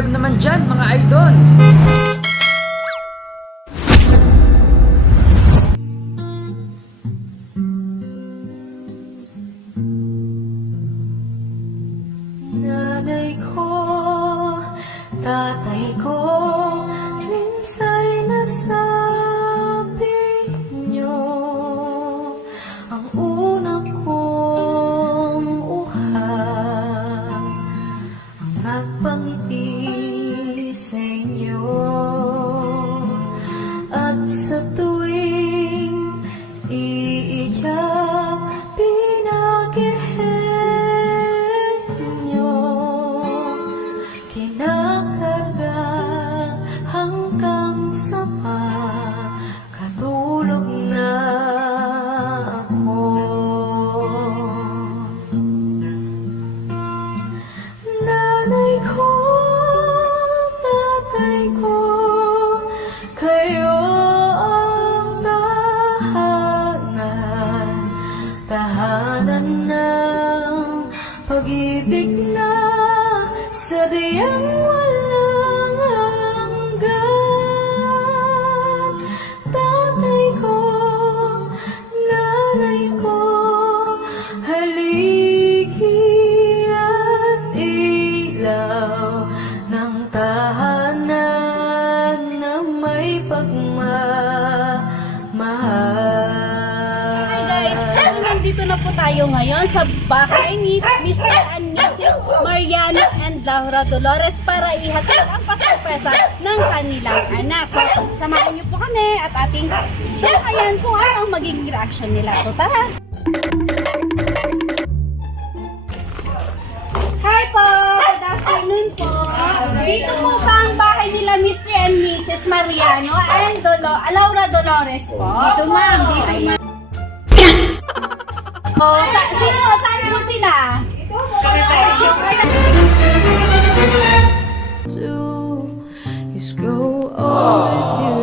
subscribe naman dyan mga idol. Nanay ko, tatay ko, minsa'y nasabi nyo ang unang kong uhang ang nagpangiti sa inyo. At sa tuwing iiyak, pinagihin nyo, kinakarga hanggang sa makatulog na ako. Nanay ko, tatay ko, kayo ang tahanan ng pag-ibig na sadyang walang hanggan. Tatay ko, nanay ko, haligi at ilaw ng tahanan na may pagmamahal. Nandito na po tayo ngayon sa bahay ni Mr. and Mrs. Mariano and Laura Dolores para ihatid ang pasurpresa ng kanilang anak. So, samahan niyo po kami at ating tunghayan kung ano ang magiging reaction nila. So, tara! Hi po! Good afternoon po! Dito po ba ang bahay nila Mr. and Mrs. Mariano and Laura Dolores po? Dito ma'am, dito ma'am. Oh, saan mo sila? Is grow old with you.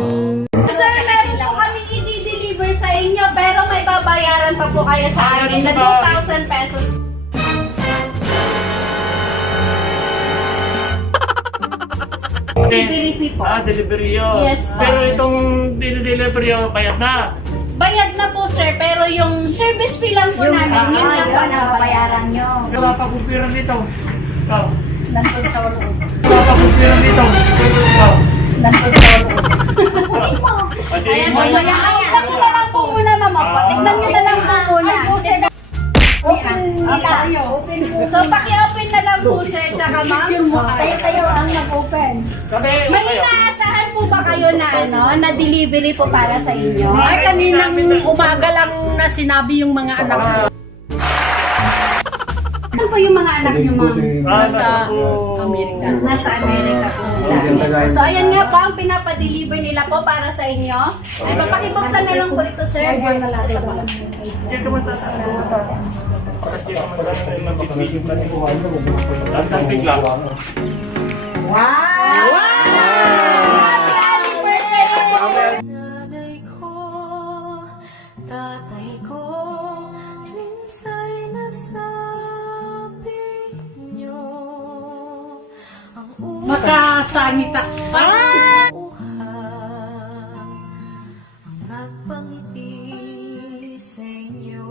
Sir, meron po kami i-deliver sa inyo pero may babayaran pa po kayo sa amin na 2,000 pesos. Delivery fee po. Delivery yun. Yes, po. Pero itong delivery yun, bayad na. Bayad na po sir, pero yung service fee lang po namin, yun lang po ang bayaran nyo. Wala pa kong pira dito. Oh. Nandun sa walong. Wala pa kong pira dito. Oh. Nandun sa walong. Ayan po, so tignan nyo na lang po muna mama po. Tignan nyo na lang po muna. So paki-open na lang po sir, tsaka ma'am. Kayo ang nag-open. May inaasahan po ba kayo na na delivery po para sa inyo? Ay, kaninang umaga lang na sinabi yung mga anak ko. Ano po yung mga anak niyo ma'am? Nasa Amerika. Nasa Amerika po sila. So ayan nga po, ang pinapadeliver nila po para sa inyo. Ay, papakibuksan na lang po ito sir. Check naman tayo sa mga. Check naman tayo sa mga bitbit natin. Ang bigla. Nanay ko, tatay ko, minsa'y nasabi nyo ang Makasangita. uhang ang nagpangiti sa inyo.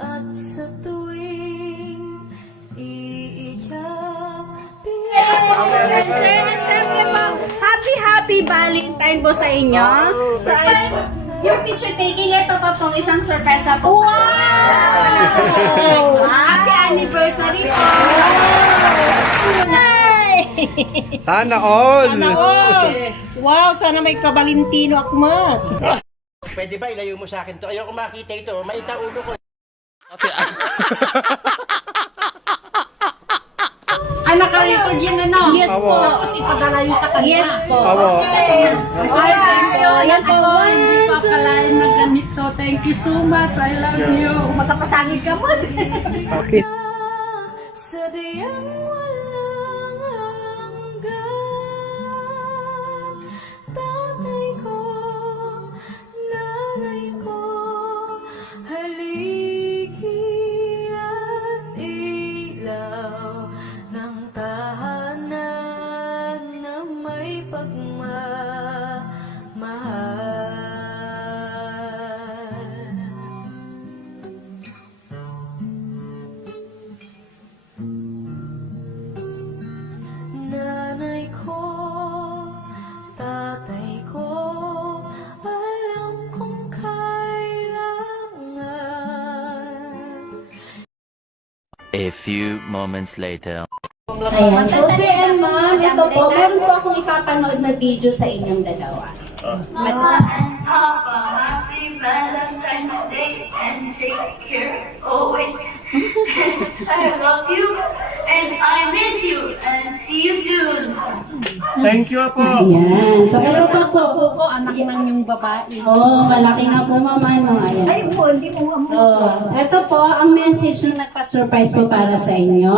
At sa tuwing iiyak, Sir, and syempre po, happy Valentine po sa inyo. So, yung picture taking, ito pa pong isang sorpresa po. Wow! Happy anniversary po! Sana all! Wow, sana may kabalintino akmat. Pwede ba ilayo mo sa akin to? Ayoko makita ito. Maita ulo ko. Ay, naka-record yun ano? Yes po. Tapos ipadala yun sa kanila. Yes po. Awo. Ay, thank you. Yan po. Ako, hindi pa One, two. akalain na ganito. Thank you so much. I love you. Magkapasangit ka mo. Okay. sadyang walang hanggan. Tatay ko, nanay ko, haligi at ilaw ng tahanan. Nanay ko, tatay ko, alam kong kailangan. A few moments later. Ayan. So, sir and ma'am, ito po, meron po akong ipapanood na video sa inyong dalawa. Mama and Papa, happy Valentine's Day and take care always. I love you and I miss you and see you soon. Thank you po. Ayan. So, ito pa po. Ako, anak ng yung babae. Oh, malaki na po mama, no? Ayan. Ay, hindi mo ito po, ang message na nagpa-surprise po para sa inyo.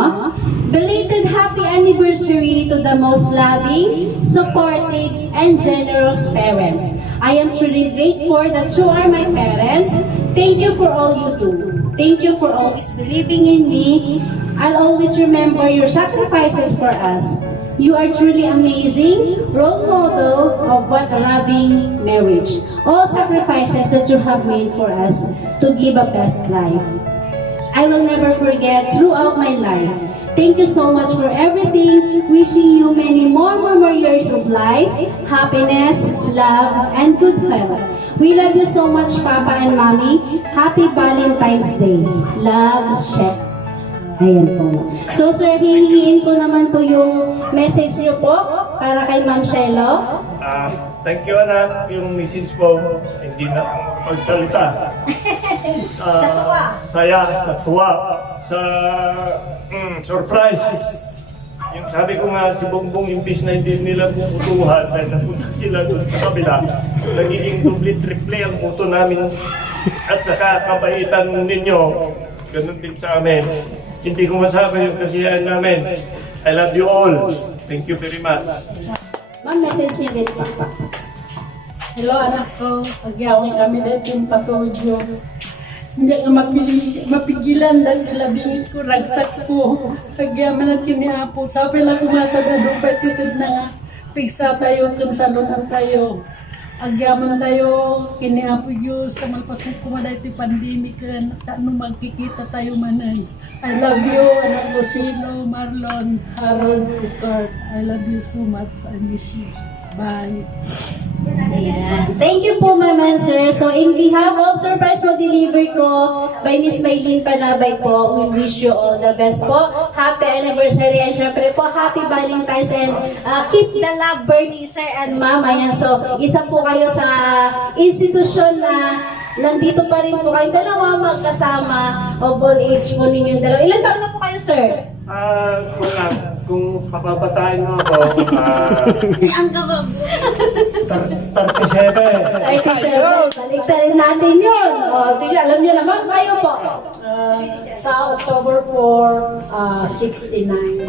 Belated happy anniversary to the most loving, supportive, and generous parents. I am truly grateful that you are my parents. Thank you for all you do. Thank you for always believing in me. I'll always remember your sacrifices for us. You are truly amazing role model of what a loving marriage. All sacrifices that you have made for us to give a best life. I will never forget throughout my life. Thank you so much for everything. Wishing you many more years of life, happiness, love, and good health. We love you so much, Papa and Mommy. Happy Valentine's Day. Love, Chef. Ayan po. So, sir, hihingiin ko naman po yung message niyo po para kay Ma'am Shelo. Thank you, anak. Yung message po, hindi na magsalita. Sa tuwa. Saya, sa tuwa. Sa surprise. Yung sabi ko nga, si Bongbong, imbis na hindi nila utuhan dahil napunta sila doon sa kabila, nagiging triple ang uto namin at saka kabaitan ninyo. Ganun din sa amin. Hindi ko masabi yung kasiyahan namin. I love you all. Thank you very much. Ma'am, message niyo din, Papa. Hello anak ko, pagyawan kami dahil yung patuloy nyo. Hindi ka mapigilan dahil kalabingin ko, ragsak ko. Pagyaman at kiniapo. Sabi lang kumatagado, patitid na nga. Pigsa tayo kung salunan tayo. Agyaman tayo, kiniapo Diyos, kamalpas mo kumaday ti pandemic kan, ano magkikita tayo manan. I love you, anak ko Silo, Marlon, Harold, Picard. I love you so much. I miss you. Bye. Ayan. Thank you po, ma'am and sir. So, in behalf of surprise mo delivery ko by Miss Maylene Panabay po, we wish you all the best po. Happy anniversary and syempre po, happy Valentine's and keep the love burning, sir and ma'am. Ayan. So, isa po kayo sa institusyon na nandito pa rin po kayo dalawa magkasama of all age po ninyong dalawa. Ilan taon na po kayo, sir? Kung papapatain mo ako, 37. 37. Baliktarin natin yun. O, sige, alam niyo naman. Kayo po. Sa October 4, 69.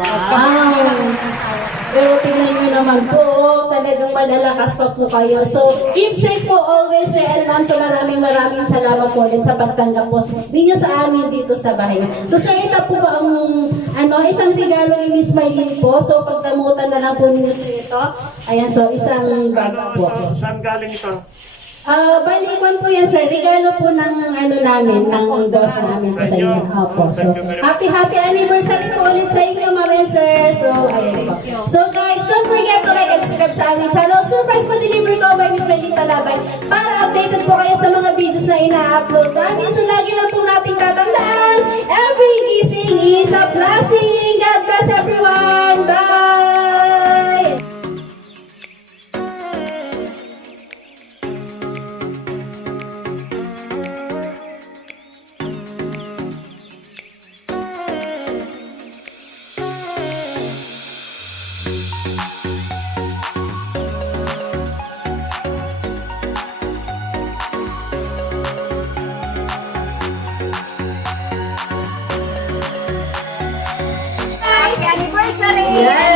Wow! Pero tingnan nyo naman po, talagang malalakas pa po kayo. So, keep safe po always, sir and ma'am. So, maraming salamat po ulit sa pagtanggap po ninyo sa amin dito sa bahay. So, sir, ito po ba ang isang regalo ni Miss Maylene po. So, pagdamutan na lang po ninyo sa ito. Ayan, so, isang bag po. Saan galing ito? Bali, ikon po yan, sir. Regalo po ng namin, ng boss namin po sa inyo. Opo. So, happy anniversary po ulit sa inyo, ma'am and sir. So, ayan po. So, guys, don't forget to like and subscribe sa aming channel. Surprise po delivery ko by Miss Maylene Panabay para updated po kayo sa mga videos na ina-upload namin. So, lagi lang po nating tatandaan, every gising is a blessing. God bless everyone. Bye! Yes!